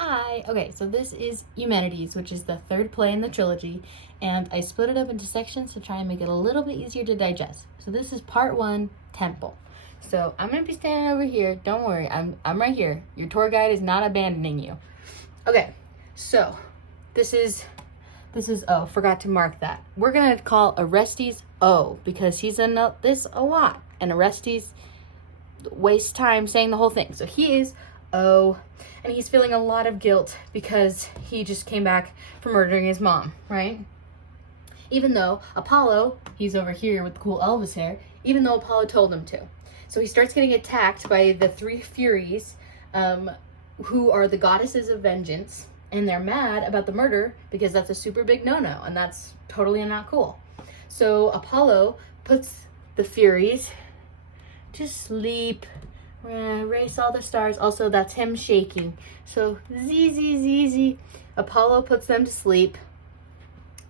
Hi! Okay, so this is Eumenides, which is the third play in the trilogy, and I split it up into sections to try and make it a little bit easier to digest. So this is part 1, Temple. So I'm going to be standing over here. Don't worry, I'm right here. Your tour guide is not abandoning you. Okay, so this is O. Forgot to mark that. We're going to call Orestes O because he's in this a lot, and Orestes wastes time saying the whole thing. So he is O, and he's feeling a lot of guilt because he just came back from murdering his mom, right? Even though Apollo, he's over here with the cool Elvis hair, even though Apollo told him to. So he starts getting attacked by the three Furies, who are the goddesses of vengeance, and they're mad about the murder because that's a super big no-no, and that's totally not cool. So Apollo puts the Furies to sleep. We're gonna erase all the stars. Also, that's him shaking. So, Z. Apollo puts them to sleep.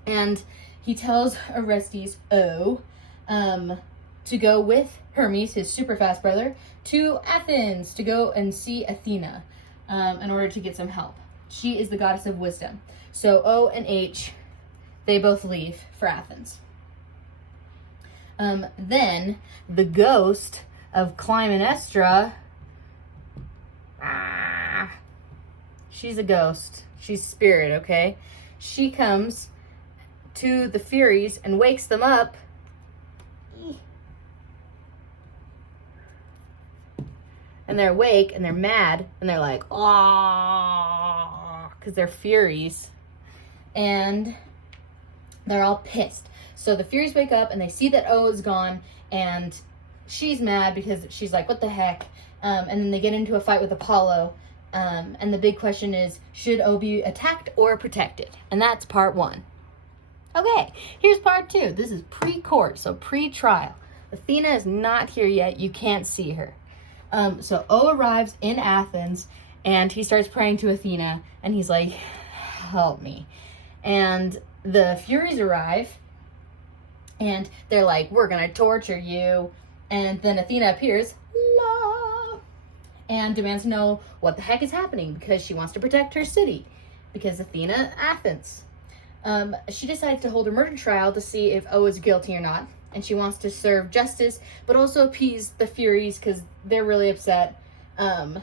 And he tells Orestes, to go with Hermes, his super fast brother, to Athens to go and see Athena in order to get some help. She is the goddess of wisdom. So, O and H, they both leave for Athens. Then, the ghost of Clytemnestra, she's a ghost. She's spirit, okay? She comes to the Furies and wakes them up. And they're awake and they're mad and they're like, because they're Furies. And they're all pissed. So the Furies wake up and they see that O is gone, and she's mad because she's like, what the heck? And then they get into a fight with Apollo. And the big question is, should O be attacked or protected? And that's part 1. Okay, here's part 2. This is pre-court, so pre-trial. Athena is not here yet. You can't see her. So O arrives in Athens, and he starts praying to Athena, and he's like, help me. And the Furies arrive, and they're like, we're going to torture you. And then Athena appears, and demands to know what the heck is happening because she wants to protect her city. Because Athena, Athens. She decides to hold a murder trial to see if O is guilty or not. And she wants to serve justice, but also appease the Furies because they're really upset. And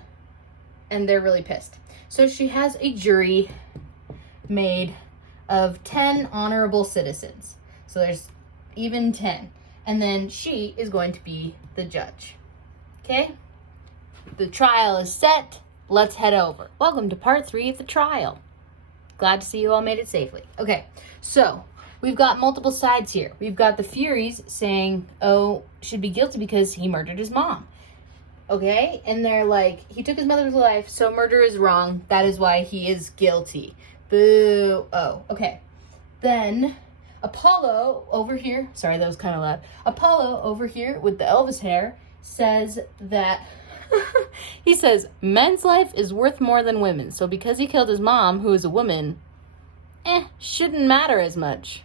they're really pissed. So she has a jury made of 10 honorable citizens. So there's even 10. And then she is going to be the judge. Okay? The trial is set. Let's head over. Welcome to part 3 of the trial. Glad to see you all made it safely. Okay, so we've got multiple sides here. We've got the Furies saying, O should be guilty because he murdered his mom. Okay? And they're like, he took his mother's life, so murder is wrong. That is why he is guilty. Boo. Oh, okay. Then Apollo over here, sorry, that was kind of loud. Apollo over here with the Elvis hair says that, he says, men's life is worth more than women's. So because he killed his mom, who is a woman, shouldn't matter as much.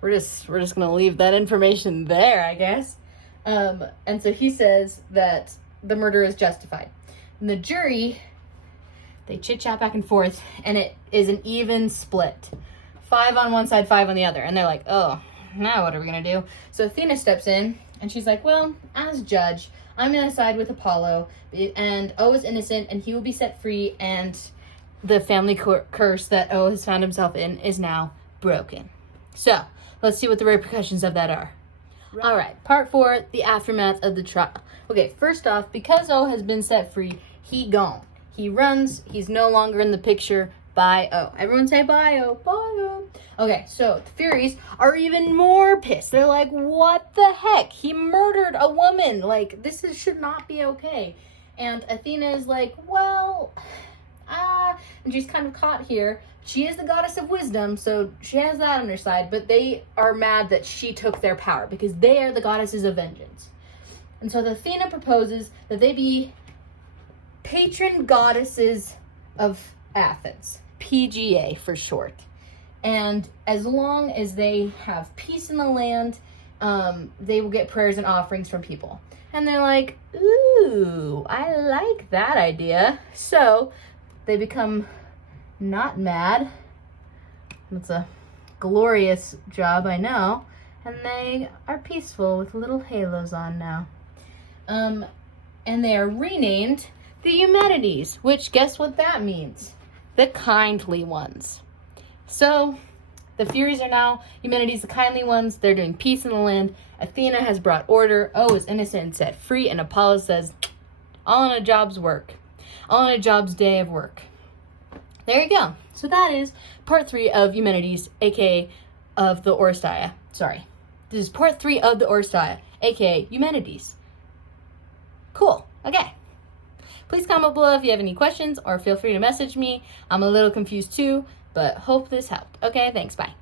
We're just going to leave that information there, I guess. And so he says that the murder is justified. And the jury, they chit-chat back and forth, and it is an even split. 5 on one side, 5 on the other. And they're like, oh, now what are we going to do? So Athena steps in, and she's like, well, as judge, I'm going to side with Apollo, and O is innocent, and he will be set free, and the family curse that O has found himself in is now broken. So, let's see what the repercussions of that are. Right. All right, part 4, the aftermath of the trial. Okay, first off, because O has been set free, he gone. He runs, he's no longer in the picture. Bye, O. Everyone say bye, O. Bye, O. Okay, so the Furies are even more pissed. They're like, what the heck? He murdered a woman. Like, should not be okay. And Athena is like, well, and she's kind of caught here. She is the goddess of wisdom, so she has that on her side, but they are mad that she took their power because they are the goddesses of vengeance. And so the Athena proposes that they be patron goddesses of Athens. PGA for short. And as long as they have peace in the land, they will get prayers and offerings from people. And they're like, ooh, I like that idea. So they become not mad. It's a glorious job, I know. And they are peaceful with little halos on now. And they are renamed the Eumenides, which guess what that means? The kindly ones. So the Furies are now Eumenides, the kindly ones. They're doing peace in the land. Athena has brought order. O is innocent and set free. And Apollo says, all in a job's work. All in a job's day of work. There you go. So that is part 3 of Eumenides, aka of the Oresteia. Sorry. This is part 3 of the Oresteia, aka Eumenides. Cool. Okay. Please comment below if you have any questions, or feel free to message me. I'm a little confused too, but hope this helped. Okay, thanks. Bye.